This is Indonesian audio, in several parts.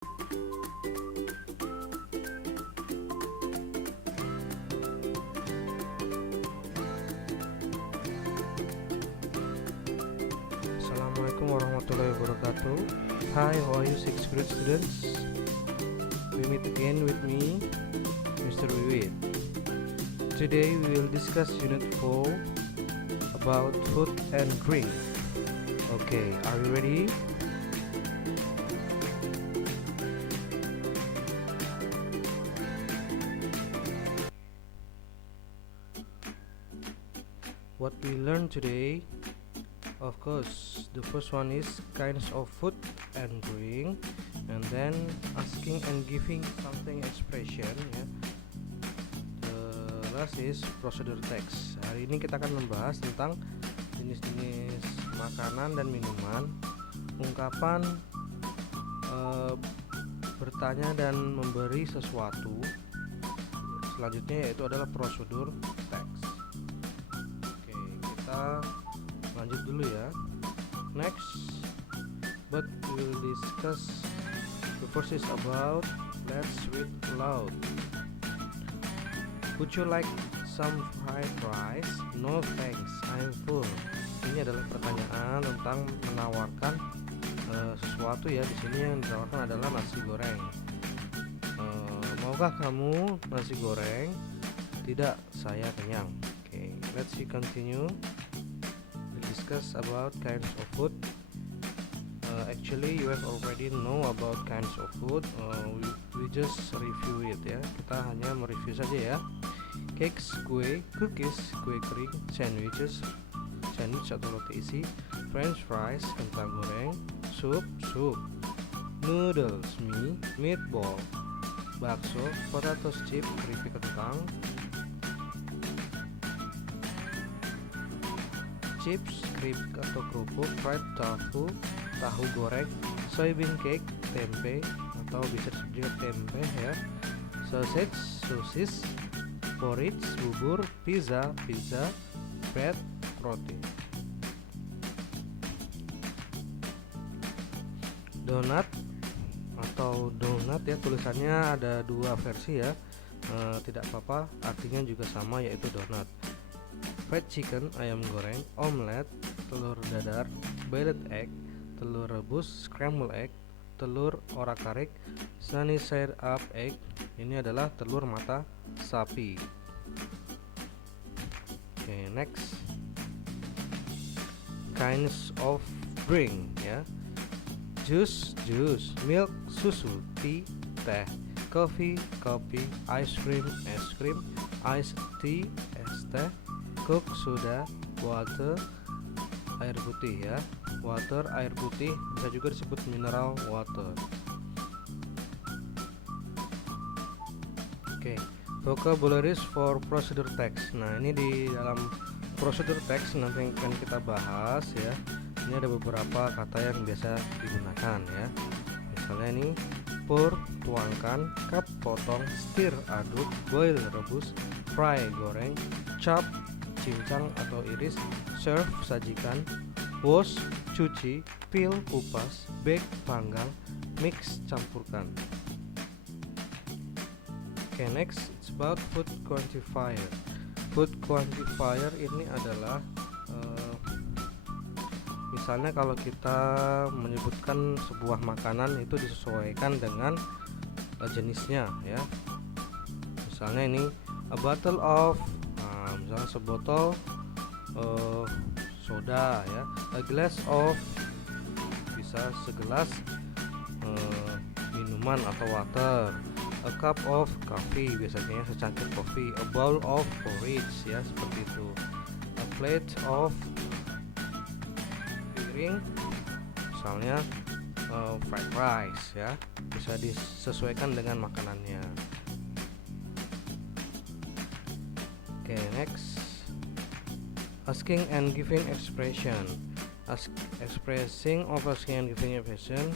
Assalamualaikum warahmatullahi wabarakatuh. Hi, how are you 6th grade students? We meet again with me, Mr. Wiwit. Today we will discuss Unit 4 about food and drink. Okay, are you ready? What we learn today, of course, the first one is kinds of food and drink, and then asking and giving something expression, ya. The last is procedure text. Hari ini kita akan membahas tentang jenis-jenis makanan dan minuman, ungkapan bertanya dan memberi sesuatu. Selanjutnya yaitu adalah prosedur teks. Oke, kita lanjut dulu ya. Next, but we will discuss the first is about let's read aloud. Would you like some fried rice? No thanks, I'm full. Ini adalah pertanyaan tentang menawarkan sesuatu ya. Di sini yang ditawarkan adalah nasi goreng. Maukah kamu nasi goreng? Tidak, saya kenyang. Okay, let's see continue. Discuss about kinds of food. Actually you have already know about kinds of food. We just review it ya. Kita hanya mereview saja ya. Cakes, kue, cookies, kue kering, sandwiches, sandwich atau roti isi, french fries, kentang goreng, sup, noodles, mie, meatball, bakso, potato chip, keripik kentang, chips, keripik atau kerupuk, fried tofu, tahu goreng, soybean cake, tempe atau bisa juga tempe ya, sausage, sosis, porridge, bubur, pizza, bread, roti. Donat atau donat ya, tulisannya ada dua versi ya, tidak apa-apa, artinya juga sama yaitu donat. Fried chicken, ayam goreng, omelet, telur dadar, boiled egg, telur rebus, scrambled egg, telur orak-arik, sunny side up egg. Ini adalah telur mata sapi. Okay, next. Kinds of drink ya. Juice, milk, susu, tea, teh, coffee, kopi, ice cream, iced tea, es teh, coke, soda, water, air putih ya. Water, air putih, bisa juga disebut mineral water. Oke, vocabularies for procedure text. Nah, ini di dalam procedure text nanti akan kita bahas ya. Ini ada beberapa kata yang biasa digunakan ya. Misalnya ini pour, tuangkan, cup, potong, stir, aduk, boil, rebus, fry, goreng, chop, cincang atau iris, serve, sajikan, wash, cuci, peel, kupas, bake, panggang, mix, campurkan. Okay, next it's about food quantifier. Food quantifier ini adalah misalnya kalau kita menyebutkan sebuah makanan itu disesuaikan dengan jenisnya ya. Misalnya ini a bottle of, misalnya sebotol soda ya, a glass of, bisa segelas minuman atau water, a cup of coffee, biasanya secangkir kopi, a bowl of porridge ya, seperti itu, a plate of, piring, misalnya fried rice ya, bisa disesuaikan dengan makanannya. Okay, next, asking and giving expression. Expressing of asking and giving expression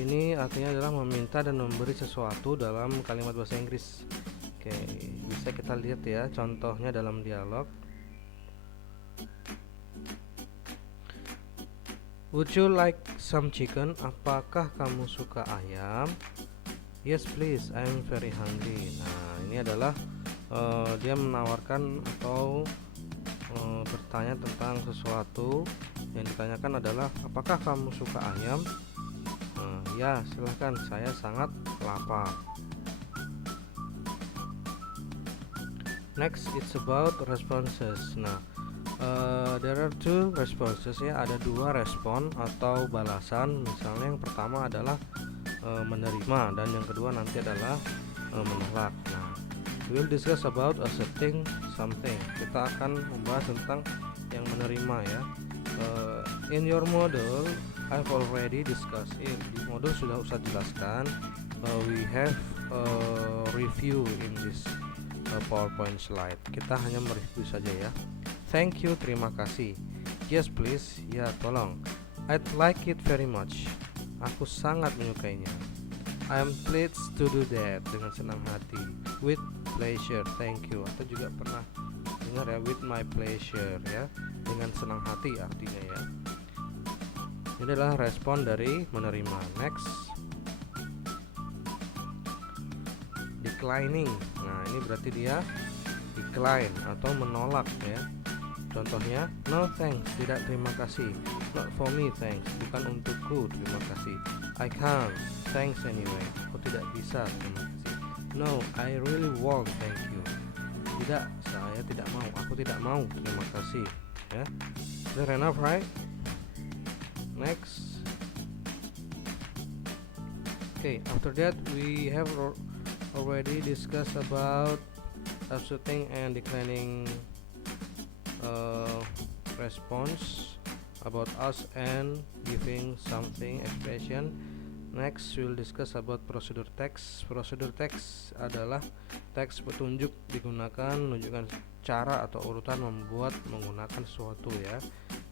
ini artinya adalah meminta dan memberi sesuatu dalam kalimat bahasa Inggris. Oke, bisa kita lihat ya contohnya dalam dialog. Would you like some chicken? Apakah kamu suka ayam? Yes please, I'm very hungry. Nah, ini adalah dia menawarkan atau bertanya tentang sesuatu. Yang ditanyakan adalah apakah kamu suka ayam? Ya, silahkan, saya sangat lapar. Next, it's about responses. Nah, there are two responses ya, ada dua respon atau balasan. Misalnya yang pertama adalah menerima dan yang kedua nanti adalah menolak. Nah, we'll discuss about accepting something. Kita akan membahas tentang yang menerima ya. In your model, I've already discussed it. Di modul sudah usah jelaskan. We have review in this PowerPoint slide. Kita hanya mereview saja ya. Thank you, terima kasih. Yes please, ya tolong. I'd like it very much. Aku sangat menyukainya. I'm pleased to do that, dengan senang hati. With pleasure, thank you. Atau juga pernah dengar ya, with my pleasure ya, dengan senang hati artinya ya. Ini adalah respon dari menerima. Next, declining. Nah, ini berarti dia decline atau menolak ya. Contohnya, no thanks, tidak terima kasih. Not for me thanks, bukan untukku, terima kasih. I can't, thanks anyway. Aku tidak bisa, terima kasih. No, I really won't, thank you. Tidak, saya tidak mau, aku tidak mau, terima kasih. Ya, fair enough, right? Next. Okay, after that we have already discussed about accepting and declining response about us and giving something expression. Next we'll discuss about procedure text. Procedure text adalah teks petunjuk digunakan menunjukkan cara atau urutan membuat menggunakan sesuatu ya.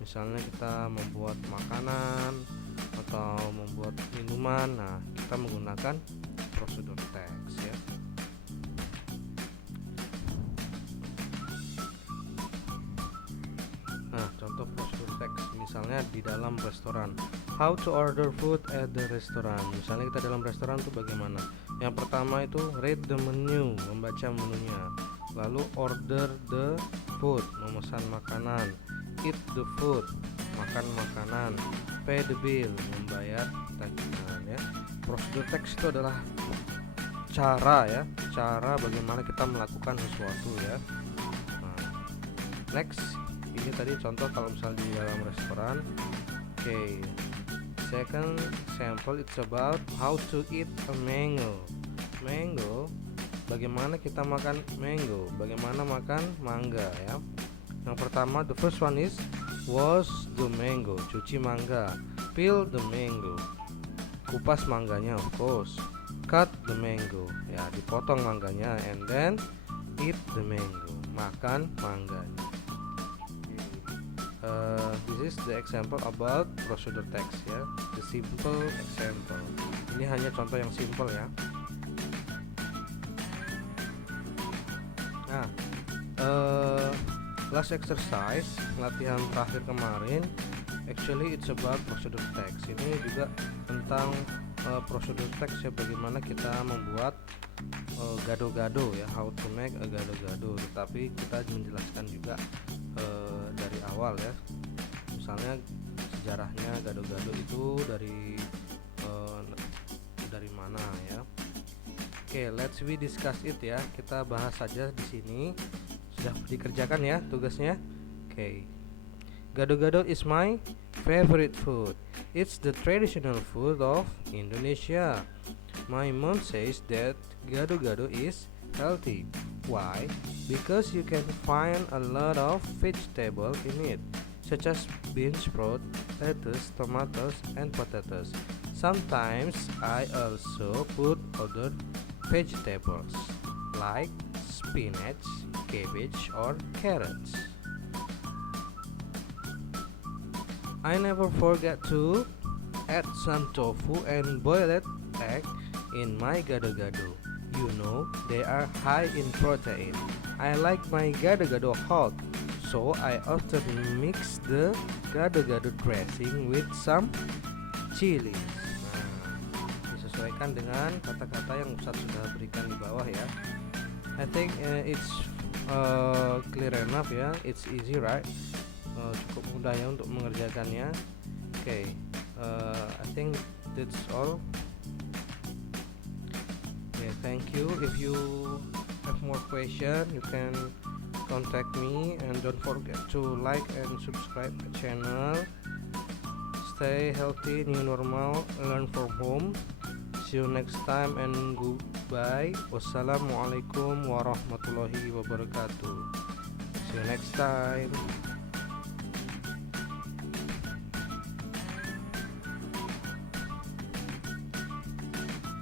Misalnya kita membuat makanan atau membuat minuman, nah kita menggunakan procedure text ya. Nah, contoh prosedur teks misalnya di dalam restoran. How to order food at the restaurant. Misalnya kita dalam restoran tuh bagaimana? Yang pertama itu read the menu, membaca menunya. Lalu order the food, memesan makanan. Eat the food, makan makanan. Pay the bill, membayar tagihan ya. Prosedur teks itu adalah cara ya, cara bagaimana kita melakukan sesuatu ya. Nah, next. Ini tadi contoh kalau misalnya di dalam restoran. Okay. Second sample, it's about how to eat a mango. Mango, bagaimana kita makan mango, bagaimana makan mangga ya. Yang pertama, the first one is wash the mango, cuci mangga. Peel the mango, kupas mangganya of course. Cut the mango, ya dipotong mangganya. And then eat the mango, makan mangganya. This is the example about procedure text ya, the simple example. Ini hanya contoh yang simple ya. Nah, last exercise, latihan terakhir kemarin, actually it's about procedure text. Ini juga tentang procedure text ya, bagaimana kita membuat gado-gado ya, how to make a gado-gado. Tetapi kita menjelaskan juga dari awal ya, misalnya sejarahnya gado-gado itu dari mana ya. Oke, let's we discuss it ya. Kita bahas saja di sini. Sudah dikerjakan ya tugasnya. Oke. Gado-gado is my favorite food. It's the traditional food of Indonesia. My mom says that gado-gado is healthy. Why? Because you can find a lot of vegetables in it, such as beans, sprout, lettuce, tomatoes, and potatoes. Sometimes I also put other vegetables like spinach, cabbage, or carrots. I never forget to add some tofu and boiled egg in my gado-gado. You know, they are high in protein. I like my gado-gado hot, so I often mix the gado-gado dressing with some chili. Nah, disesuaikan menyesuaikan dengan kata-kata yang Ustadz sudah berikan di bawah ya. I think it's clear enough ya, it's easy right, cukup mudah ya untuk mengerjakannya. Okay, I think that's all. Okay, thank you. If you have more question, you can contact me, and don't forget to like and subscribe the channel. Stay healthy, new normal, learn from home. See you next time and goodbye. Wassalamualaikum warahmatullahi wabarakatuh. See you next time.